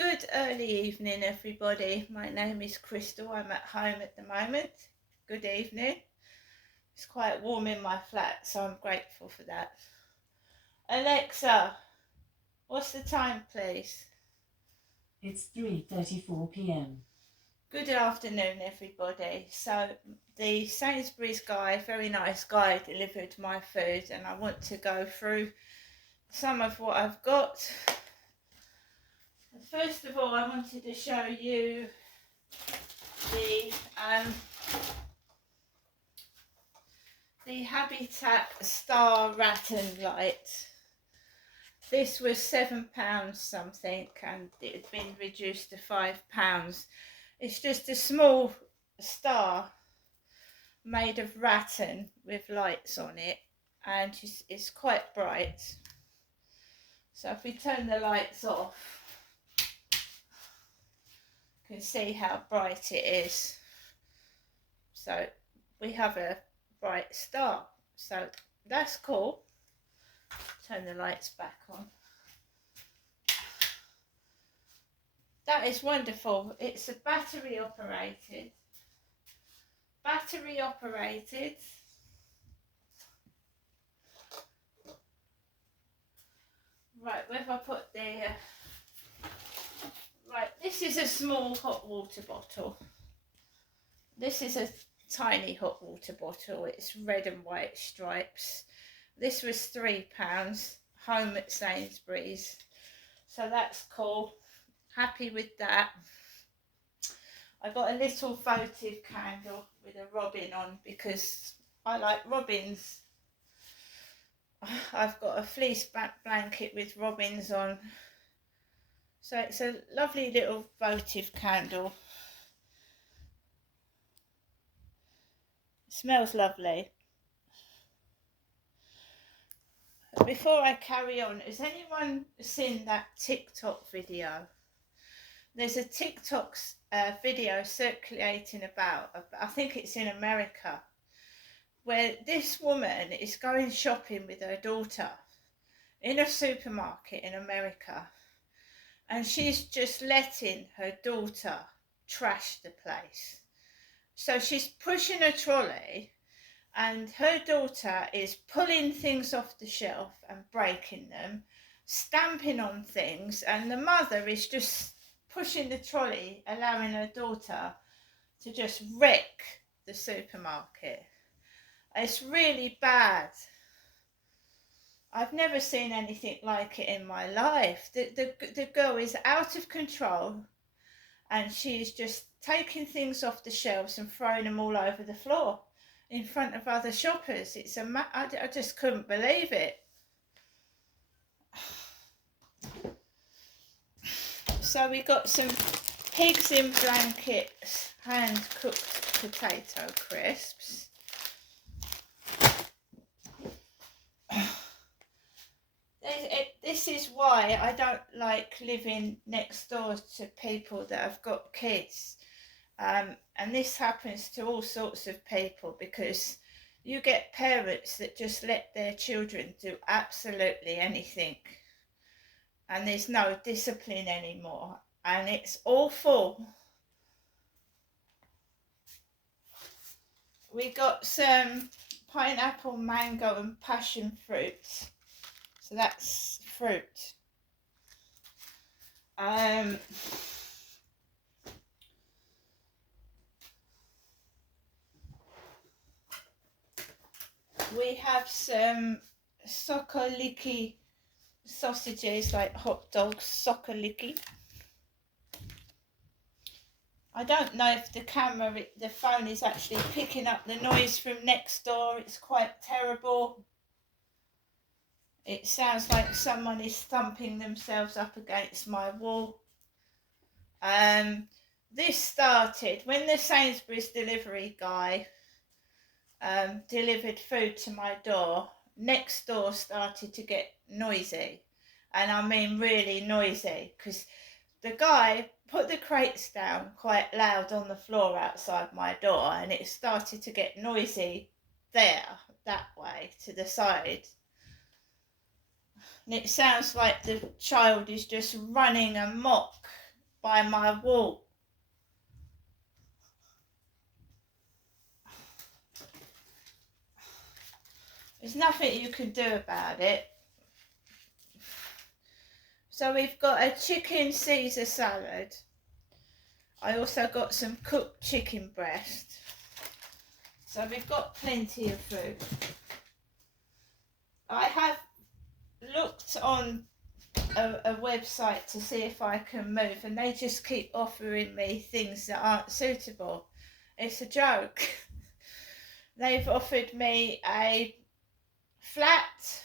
Good early evening, everybody. My name is Crystal. I'm at home at the moment. Good evening. It's quite warm in my flat, so I'm grateful for that. Alexa, what's the time, please? It's 3:34 p.m. Good afternoon, everybody. So, the Sainsbury's guy, very nice guy, delivered my food, and I want to go through some of what I've got. First of all, I wanted to show you the Habitat Star Rattan light. This was £7 something, and it had been reduced to £5. It's just a small star made of rattan with lights on it, and it's quite bright. So if we turn the lights off, you can see how bright it is. So we have a bright star, so that's cool. Turn the lights back on. That is wonderful. It's a battery operated. Right, where have I put the right, this is a small hot water bottle. This is a tiny hot water bottle. It's red and white stripes. This was £3, home at Sainsbury's. So that's cool. Happy with that. I got a little votive candle with a robin on because I like robins. I've got a fleece blanket with robins on. So it's a lovely little votive candle. It smells lovely. Before I carry on, has anyone seen that TikTok video? There's a TikTok video circulating about, I think it's in America, where this woman is going shopping with her daughter in a supermarket in America, and she's just letting her daughter trash the place. So she's pushing a trolley, and her daughter is pulling things off the shelf and breaking them, stamping on things, and the mother is just pushing the trolley, allowing her daughter to just wreck the supermarket. It's really bad. I've never seen anything like it in my life. The girl is out of control, and she's just taking things off the shelves and throwing them all over the floor in front of other shoppers. I just couldn't believe it. So we got some pigs in blankets hand cooked potato crisps. This is why I don't like living next door to people that have got kids. And this happens to all sorts of people, because you get parents that just let their children do absolutely anything, and there's no discipline anymore, and it's awful. We got some pineapple, mango and passion fruit, so that's fruit. We have some sokoliki sausages, like hot dogs, sokoliki. I don't know if the phone is actually picking up the noise from next door. It's quite terrible. It sounds like someone is thumping themselves up against my wall. This started when the Sainsbury's delivery guy delivered food to my door. Next door started to get noisy, and I mean really noisy, because the guy put the crates down quite loud on the floor outside my door, and it started to get noisy there, that way, to the side. And it sounds like the child is just running amok by my wall. There's nothing you can do about it. So we've got a chicken Caesar salad. I also got some cooked chicken breast. So we've got plenty of food. I have looked on a website to see if I can move, and they just keep offering me things that aren't suitable. It's a joke. They've offered me a flat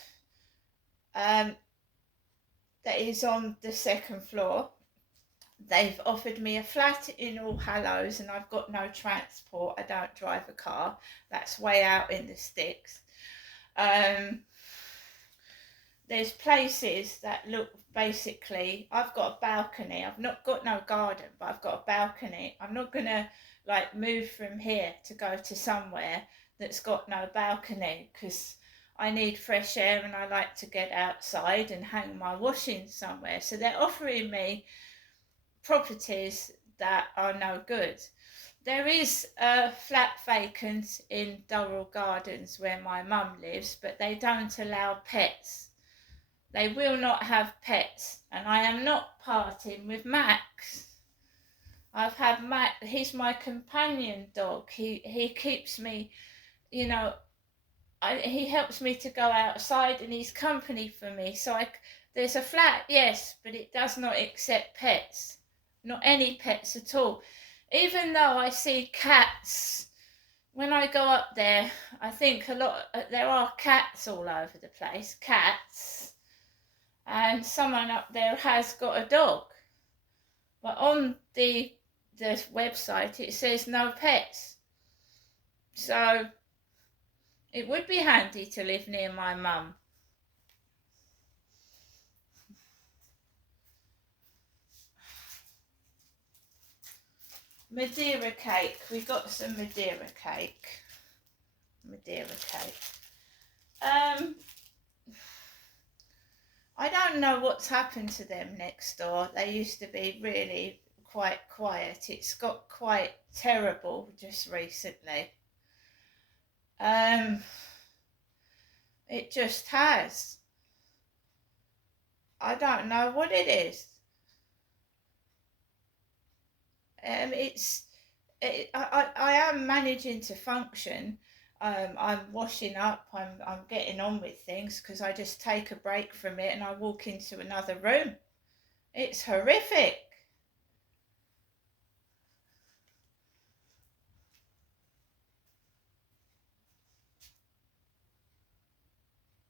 that is on the second floor. They've offered me a flat in All Hallows, and I've got no transport. I don't drive a car. That's way out in the sticks. There's places that look, basically, I've got a balcony. I've not got no garden, but I've got a balcony. I'm not going to like move from here to go to somewhere that's got no balcony, because I need fresh air and I like to get outside and hang my washing somewhere. So they're offering me properties that are no good. There is a flat vacant in Durrell Gardens where my mum lives, but they don't allow pets. They will not have pets, and I am not parting with Max. I've had Max, he's my companion dog. He keeps me, you know, he helps me to go outside, and he's company for me. So there's a flat, yes, but it does not accept pets. Not any pets at all. Even though I see cats, when I go up there, I think there are cats all over the place, cats. And someone up there has got a dog. But on the website it says no pets. So it would be handy to live near my mum. Madeira cake. We got some Madeira cake. I don't know what's happened to them next door. They used to be really quite quiet. It's got quite terrible just recently. It just has. I don't know what it is. I am managing to function. I'm washing up. I'm getting on with things because I just take a break from it and I walk into another room. It's horrific.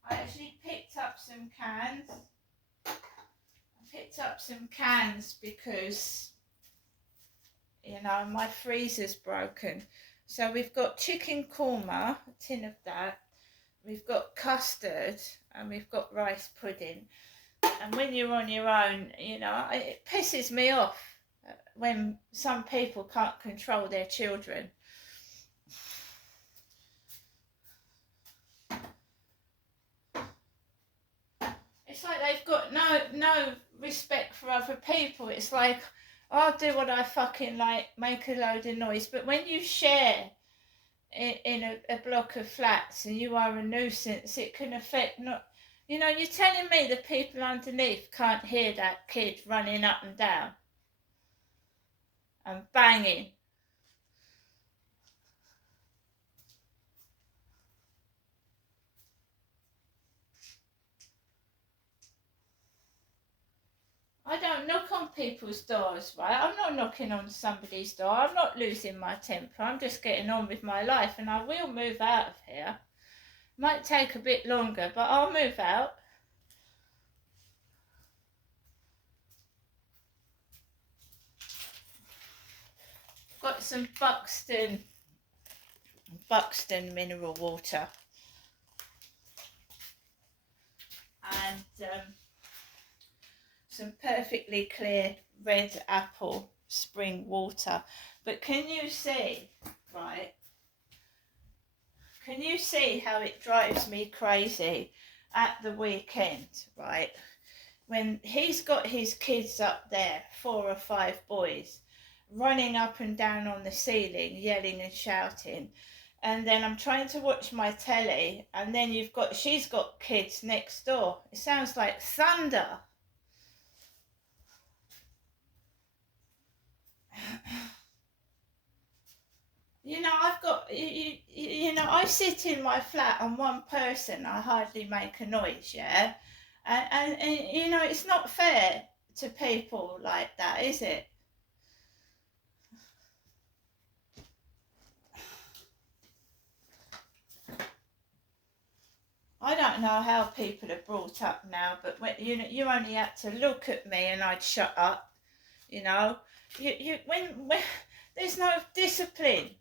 I actually picked up some cans. Because, you know, my freezer's broken. So we've got chicken korma, a tin of that. We've got custard and we've got rice pudding. And when you're on your own, you know, it pisses me off when some people can't control their children. It's like they've got no respect for other people. It's like, I'll do what I fucking like, make a load of noise. But when you share in a block of flats and you are a nuisance, it can affect not... You know, you're telling me the people underneath can't hear that kid running up and down and banging. I don't knock on people's doors, right? I'm not knocking on somebody's door. I'm not losing my temper. I'm just getting on with my life, and I will move out of here. Might take a bit longer, but I'll move out. Got some Buxton mineral water. And some perfectly clear red apple spring water. But can you see, right? Can you see how it drives me crazy at the weekend, right? when he's got his kids up there, 4 or 5 boys, running up and down on the ceiling, yelling and shouting. And then I'm trying to watch my telly, and then she's got kids next door. It sounds like thunder. I've got, I sit in my flat and one person, I hardly make a noise, yeah? And it's not fair to people like that, is it? I don't know how people are brought up now, but you only had to look at me and I'd shut up. When there's no discipline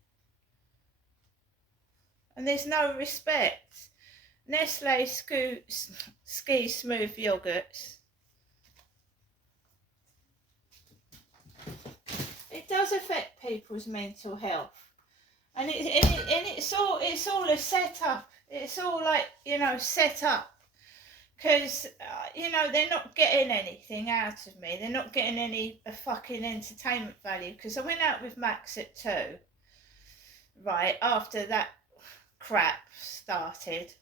and there's no respect. Nestle Ski Smooth yogurts. It does affect people's mental health, and it's all a setup. It's all like set up, because they're not getting anything out of me. They're not getting any fucking entertainment value. Because I went out with Max at 2, right after that crap started.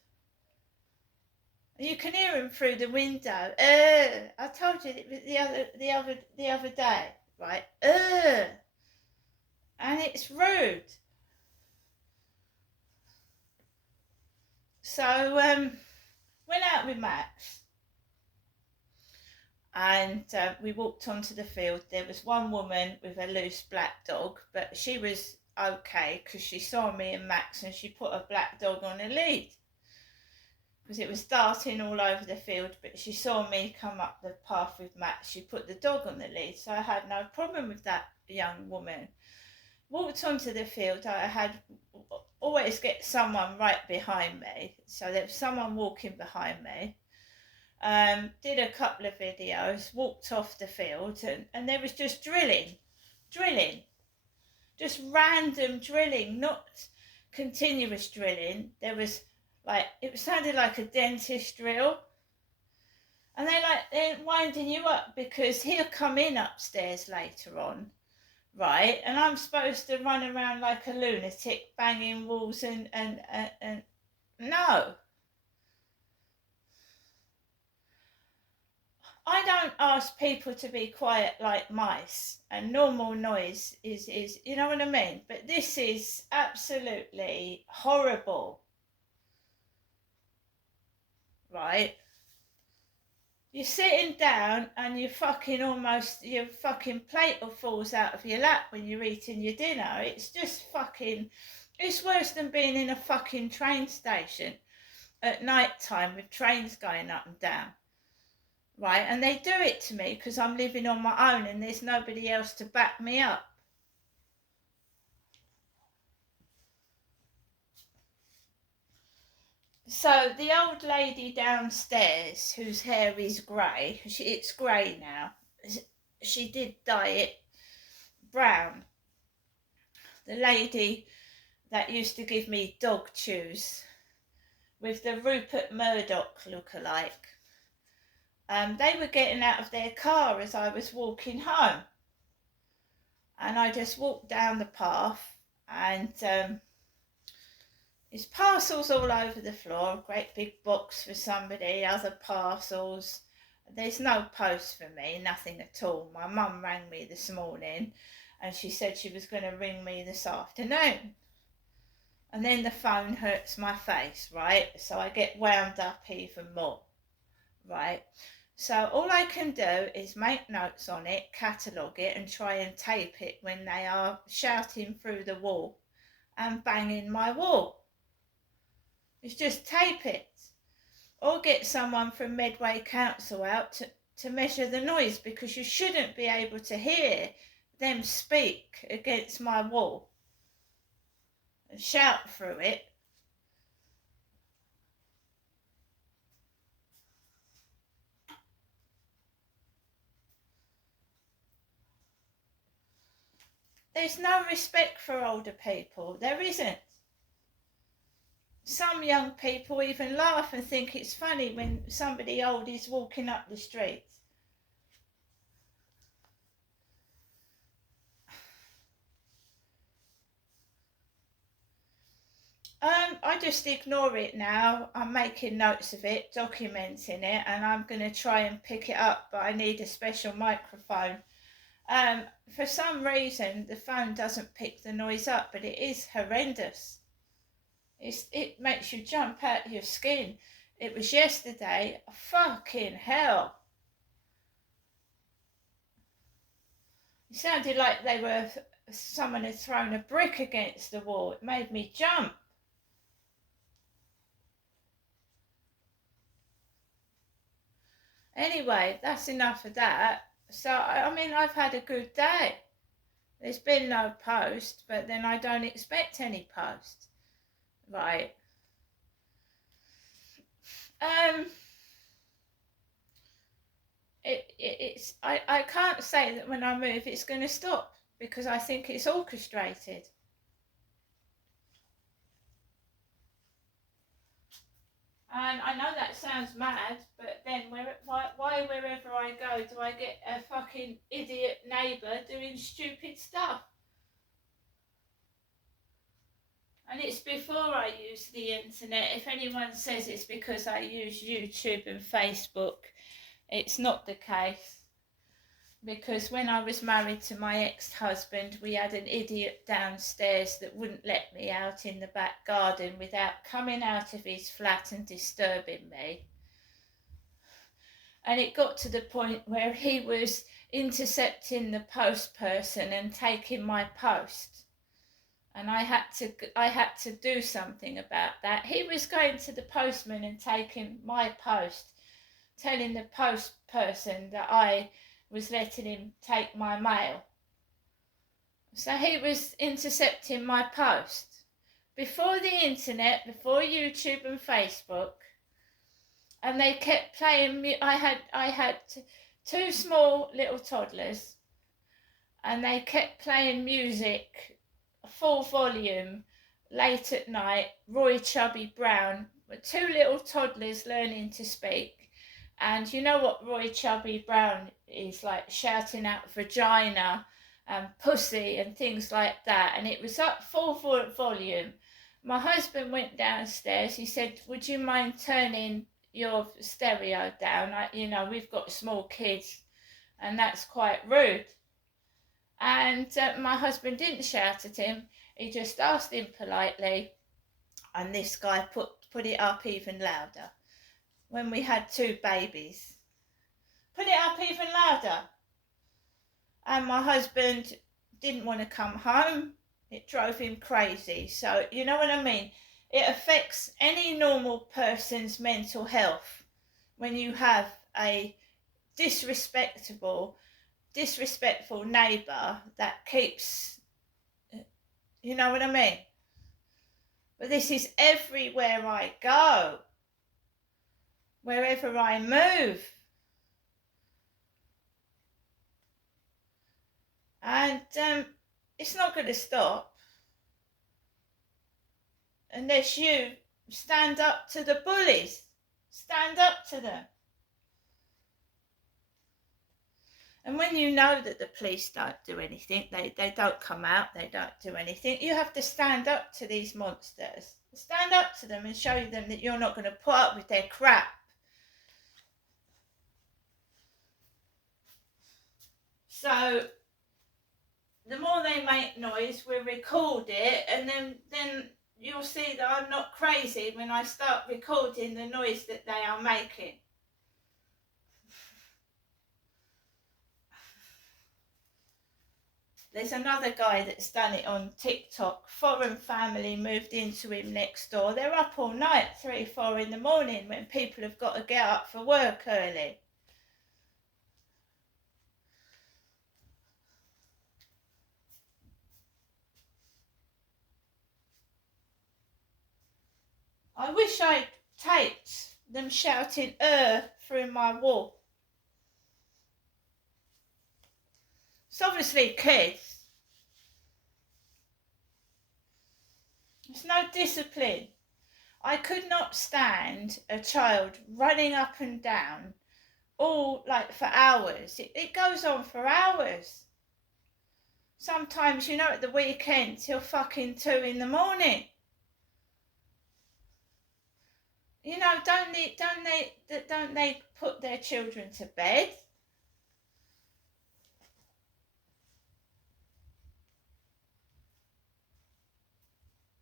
You can hear him through the window. I told you the other day, right? And it's rude. So went out with Max, and we walked onto the field. There was one woman with a loose black dog, but she was okay because she saw me and Max, and she put a black dog on a lead. Because it was darting all over the field, but she saw me come up the path with Max. She put the dog on the lead, so I had no problem with that young woman. Walked onto the field. I had always get someone right behind me, so there was someone walking behind me. Did a couple of videos, walked off the field, and there was just drilling, just random drilling, not continuous drilling. There was it sounded like a dentist drill. And they're winding you up because he'll come in upstairs later on, right? And I'm supposed to run around like a lunatic, banging walls and no. I don't ask people to be quiet like mice, and normal noise is you know what I mean? But this is absolutely horrible. Right? You're sitting down and your fucking plate falls out of your lap when you're eating your dinner. It's just it's worse than being in a fucking train station at night time with trains going up and down. Right? And they do it to me because I'm living on my own and there's nobody else to back me up. So the old lady downstairs, whose hair is grey, it's grey now, she did dye it brown. The lady that used to give me dog chews with the Rupert Murdoch look-alike, they were getting out of their car as I was walking home. And I just walked down the path and there's parcels all over the floor, a great big box for somebody, other parcels. There's no post for me, nothing at all. My mum rang me this morning and she said she was going to ring me this afternoon. And then the phone hurts my face, right? So I get wound up even more, right? So all I can do is make notes on it, catalogue it and try and tape it when they are shouting through the wall and banging my wall. It's just tape it, or get someone from Medway Council out to measure the noise, because you shouldn't be able to hear them speak against my wall and shout through it. There's no respect for older people. There isn't. some young people even laugh and think it's funny when somebody old is walking up the street. I just ignore it now. I'm making notes of it, documenting it, and I'm going to try and pick it up, but I need a special microphone. For some reason, the phone doesn't pick the noise up, but it is horrendous. It makes you jump out of your skin. It was yesterday. Fucking hell. It sounded like someone had thrown a brick against the wall. It made me jump. Anyway, that's enough of that. So, I mean, I've had a good day. There's been no post, but then I don't expect any post. Right. I can't say that when I move it's going to stop, because I think it's orchestrated. And I know that sounds mad, but then why wherever I go do I get a fucking idiot neighbour doing stupid stuff? And it's before I use the internet. If anyone says it's because I use YouTube and Facebook, it's not the case. Because when I was married to my ex-husband, we had an idiot downstairs that wouldn't let me out in the back garden without coming out of his flat and disturbing me. And it got to the point where he was intercepting the post person and taking my post. And I had to do something about that. He was going to the postman and taking my post, telling the post person that I was letting him take my mail. So he was intercepting my post. Before the internet, before YouTube and Facebook, and they kept playing. I had two small little toddlers, and they kept playing music full volume late at night. Roy Chubby Brown, two little toddlers learning to speak. And you know what Roy Chubby Brown is like, shouting out vagina and pussy and things like that. And it was up full volume. My husband went downstairs. He said, would you mind turning your stereo down? We've got small kids and that's quite rude. And my husband didn't shout at him. He just asked him politely. And this guy put it up even louder. When we had two babies. Put it up even louder. And my husband didn't want to come home. It drove him crazy. So, you know what I mean? It affects any normal person's mental health when you have a disrespectful neighbour that keeps, you know what I mean? But this is everywhere I go. Wherever I move. And it's not going to stop unless you stand up to the bullies. Stand up to them. And when you know that the police don't do anything, they don't come out, they don't do anything, you have to stand up to these monsters. Stand up to them and show them that you're not going to put up with their crap. So the more they make noise, we'll record it, and then you'll see that I'm not crazy when I start recording the noise that they are making. There's another guy that's done it on TikTok. Foreign family moved into him next door. They're up all night, 3, 4 in the morning, when people have got to get up for work early. I wish I'd taped them shouting through my wall. It's obviously kids. There's no discipline. I could not stand a child running up and down all like for hours. It goes on for hours. Sometimes, you know, at the weekend till fucking 2 in the morning. You know, don't they put their children to bed?